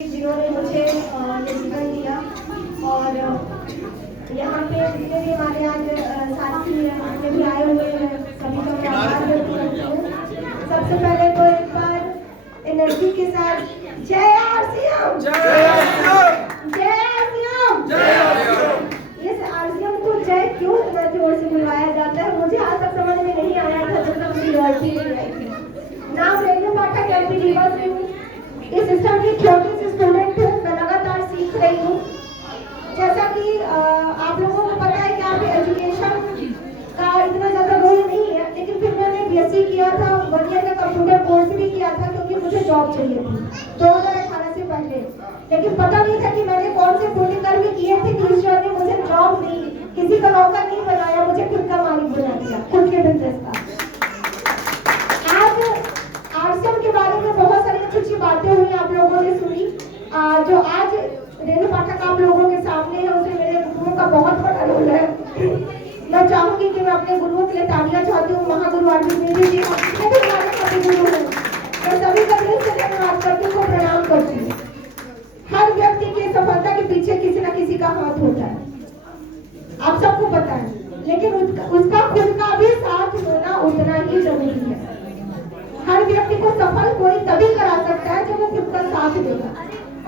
जिन्होंने मुझे ये जीवन दिया और यहाँ पे जितने भी हमारे आज साथी हैं जितने भी आए हुए हैं सभी का मैं आभार व्यक्त करती हूँ। सबसे पहले तो एक बार एनर्जी के साथ जय आरसीएम, जय आरसीएम, जय आरसीएम, जय आरसीएम। इस आरसीएम को जय क्यों इतना जोर से बुलवाया जाता है मुझे आज तक समझ में नहीं आया था जब तक मेरी लड़की नहीं आई थी। नाम रेणु पाठक एमपी रीवा से हूँ। इस सिस्टम की छोटी सी स्टूडेंट हूँ, मैं लगातार सीख रही हूँ। जैसा कि आप लोगों को पता है कि आप एजुकेशन का इतना ज़्यादा रोल नहीं है, लेकिन फिर मैंने बीएससी किया था, 1 ईयर का कंप्यूटर कोर्स भी किया था क्योंकि मुझे जॉब चाहिए थी 2018 से पहले। लेकिन पता नहीं था कि मैंने कौन से पुण्य कर्म किए थे कि ईश्वर ने मुझे जॉब नहीं, किसी का नौकर नहीं बनाया, मुझे खुद का मालिक बना दिया, खुद के बिजनेस का। आरसीएम के बारे में बहुत सारी अच्छी बातें हुई आप लोगों ने सुनी। जो आज रेणु पाठक आप लोगों के सामने है उसमें मेरे गुरुओं का बहुत बड़ा रोल है। मैं चाहूंगी कि मैं अपने गुरुओं के लिए तालियां चाहती हूँ। महागुरु आरबीएस देवी जी जितने भी हमारे सभी गुरु हैं, मैं सभी का दिल से धन्यवाद करती हूँ, प्रणाम करती हूँ। हर व्यक्ति की सफलता के पीछे किसी न किसी का हाथ होता है, आप सबको पता है, लेकिन उसका खुद का भी साथ होना उतना ही जरूरी है। हर व्यक्ति को सफल कोई तभी करा सकता है जब वो खुद का साथ देगा।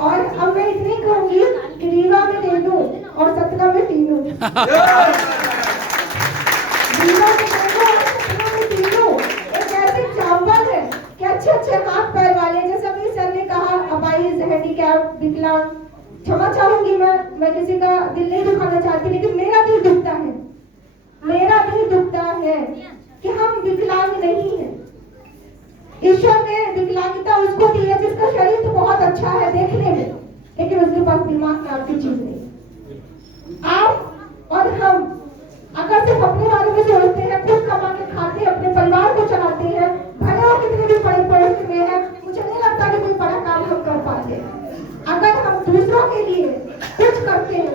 और अब मैं इतनी कहूंगी कि रीवा में रेणु और सतना में टीनू, रीवा में रेणु और सतना में टीनू एक ऐसे चावल है कि अच्छे अच्छे हाथ पैर वाले, जैसे अभी सर ने कहा अपाहिज, हैंडीकैप, विकलांग। क्षमा चाहूंगी मैं किसी का दिल नहीं दुखाना चाहती, लेकिन मेरा दिल दुखता है, मेरा दिल दुखता है कि हम विकलांग नहीं है। ईश्वर ने विकलांगता उसको दी है जिसका शरीर तो बहुत अच्छा है देखने में, लेकिन उसके पास दिमाग नाम की चीज नहीं। आप और हम अगर सिर्फ अपने बारे में सोचते हैं, खुद कमा के खाते हैं, अपने परिवार को चलाते हैं, भले वो कितने भी बड़े पोस्ट में है, मुझे नहीं लगता कि कोई बड़ा काम हम कर पाते। अगर हम दूसरों के लिए कुछ करते हैं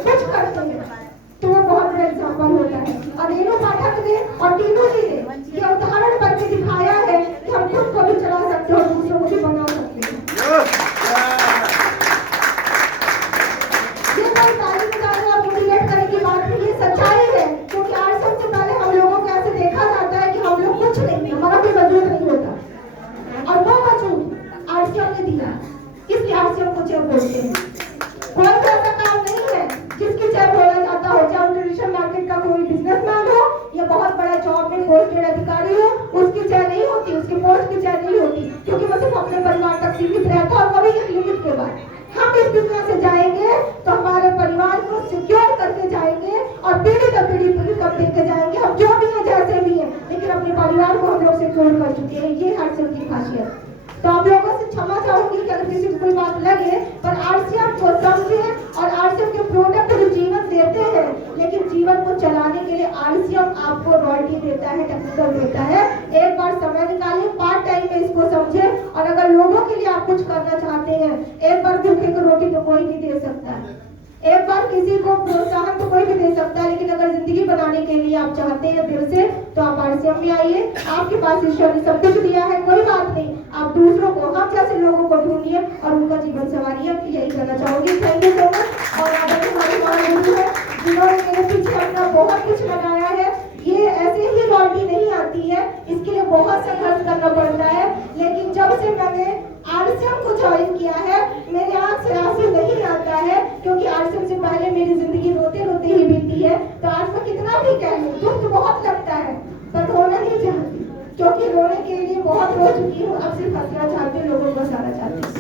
तो वो बहुत बड़ा एग्जाम्पल होता है। और रेणु पाठक ने और टीनू जी ने ये उदाहरण करके दिखाया है कि हम खुद को भी चला सकते हैं और दूसरों को भी बना सकते हैं। ये कोई तारीफ करने और मोटिवेट करने की बात नहीं, ये सच्चाई है। क्योंकि आरसीएम से पहले हम लोगों को ऐसे देखा जाता है कि हम लोग कुछ नहीं, हमारा कोई वजूद नहीं होता, और वो वजूद आरसीएम ने दिया, इसलिए आरसीएम को जय बोलते हैं। कोई ऐसा काम नहीं है जिसकी जय बोला जाता हो, चाहे ट्रेडिशनल मार्केट का कोई बिजनेसमैन हो या बहुत बड़ा जॉब में पोस्टेड अधिकारी हो, उसकी जय नहीं होती, उसकी पोस्ट की जय नहीं होती, क्योंकि वो सिर्फ अपने परिवार तक सीमित रहता है, और वो भी एक लिमिट के बाद। हम इस दुनिया से जाएंगे तो हमारे परिवार को सिक्योर करके जाएंगे और पीढ़ी दर पीढ़ी कब देके जाएंगे। हम जो भी है जैसे भी है, लेकिन अपने परिवार को हम लोग सिक्योर कर चुके हैं, ये आरसीएम की खासियत। तो आप लोगों से क्षमा चाहूंगी कि अगर किसी को कोई बात लगे, पर आरसीएम को समझे और आरसीएम के प्रोडक्ट जो जीवन देते हैं, लेकिन जीवन को चलाने के लिए आरसीएम आपको रॉयल्टी देता है, टेक्निकल देता है। एक बार समय निकालिए, पार्ट टाइम में इसको समझे, और अगर लोगों के लिए आप कुछ करना चाहते हैं, एक बार भूखे को रोटी तो कोई नहीं दे सकता, एक बार किसी को प्रोत्साहन तो कोई भी दे सकता है, लेकिन अगर जिंदगी बनाने के लिए आप चाहते हैं दिल से, तो आप आरसीएम में आइए। आपके पास ईश्वर ने सब कुछ दिया है, कोई बात नहीं, आप दूसरों को, हम जैसे लोगों को ढूंढिए और उनका जीवन संवारिए। यही कहना चाहूंगी। Thank you so much. और आप हमारे महागुरु है जिन्होंने मेरे पीछे अपना बहुत कुछ लगाया है। ये ऐसे ही रॉयल्टी नहीं आती है, इसके लिए बहुत संघर्ष करना पड़ता है, लेकिन जब से मैंने आरसीएम को ज्वाइन किया है, मेरे आंख से आंसू नहीं आता है, क्योंकि आरसीएम से पहले मेरी जिंदगी रोते रोते ही बीती है। तो आज मैं कितना भी कह लूं, दुख तो बहुत लगता है, पर रोना नहीं चाहती, क्योंकि रोने के लिए बहुत रो चुकी हूँ। अब सिर्फ हंसना चाहती हूँ, लोगों को हंसाना चाहती हूँ।